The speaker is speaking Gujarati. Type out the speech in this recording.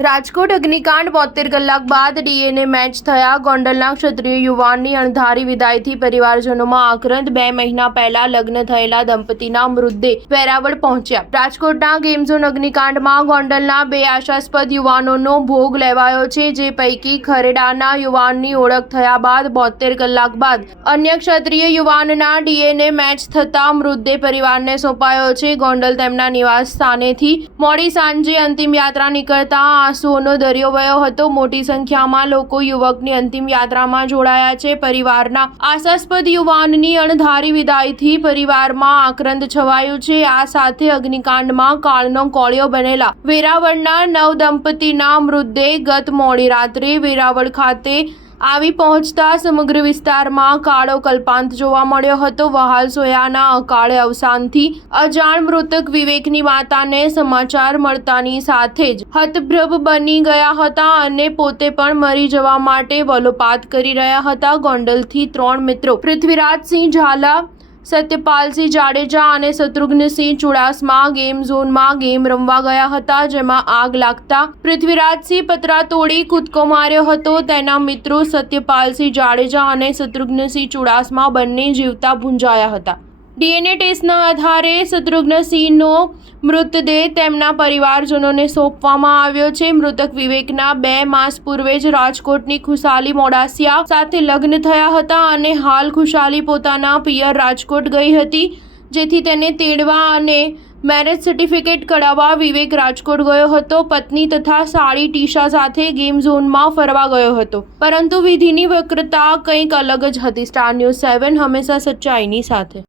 રાજકોટ અગ્નિકાંડ 72 કલાક બાદ ડીએનએ મેચ થયા. ગોંડલના ક્ષત્રિય યુવાનની અણધારી વિદાયથી પરિવારજનોમાં આક્રંદ. 2 મહિના પહેલા લગ્ન થયેલા દંપતીના મૃતદેહ વેરાવળ પહોંચ્યા. રાજકોટના ગેમ ઝોન અગ્નિકાંડમાં ગોંડલના 2 આશાસ્પદ યુવાનોનો ભોગ લેવાયો છે, જે પૈકી ખરેડાના યુવાનની ઓળખ થયા બાદ 72 કલાક બાદ અન્ય ક્ષત્રિય યુવાનના ડીએનએ મેચ થતા મૃતદેહ પરિવારને સોંપાયો છે. ગોંડલ તેમના નિવાસ સ્થાનેથી મોડી સાંજે અંતિમ યાત્રા નીકળતા આંસુઓનો દરિયો વહ્યો હતો. મોટી સંખ્યામાં લોકો યુવકની અંતિમ યાત્રામાં જોડાયા છે. પરિવારના આશાસ્પદ યુવાનની અણધારી વિદાયથી પરિવારમાં આક્રંદ છવાયું છે. આ સાથે અગ્નિકાંડમાં કાળનો કોળિયો બનેલા વેરાવળના નવદંપતીના મૃતદેહ ગત મોડી રાત્રે વેરાવળ ખાતે આવી પહોંચતા સમગ્ર વિસ્તારમાં કાળો કલ્પાંત જોવા મળ્યો હતો. વહાલસોયાના અકાળે અવસાનથી અજાણ મૃતક વિવેકની માતાને સમાચાર મળતાની સાથે જ હતપ્રભ બની ગયા હતા અને પોતે પણ મરી જવા માટે વલોપાત કરી રહ્યા હતા. ગોંડલથી 3 મિત્રો પૃથ્વીરાજસિંહ ઝાલા, સત્યપાલસિંહ જાડેજા અને શત્રુઘ્નસિંહ ચુડાસમા ગેમ ઝોનમાં ગેમ રમવા ગયા હતા, જેમાં આગ લાગતા પૃથ્વીરાજસિંહ પતરા તોડી કૂદકો માર્યો હતો. તેના મિત્રો સત્યપાલસિંહ જાડેજા અને શત્રુઘ્નસિંહ ચુડાસમા બંને જીવતા ભૂંજાયા હતા. ડીએનએ ટેસ્ટના આધારે શત્રુઘ્નસિંહનો મૃતદેહ તેમના પરિવારજનોને સોંપવામાં આવ્યો છે. મૃતક વિવેકના 2 માસ પૂર્વે જ રાજકોટની ખુશાલી મોડાસિયા સાથે લગ્ન થયા હતા અને હાલ ખુશાલી પોતાના પિયર રાજકોટ ગઈ હતી, જેથી તેને તેડવા અને મેરેજ સર્ટિફિકેટ કઢાવવા વિવેક રાજકોટ ગયો હતો. પત્ની તથા સાળી ટીશા સાથે ગેમ ઝોનમાં ફરવા ગયો હતો, પરંતુ વિધિની વક્રતા કંઈક અલગ જ હતી. સ્ટાર ન્યૂઝ 7 હંમેશા સચ્ચાઈની સાથે.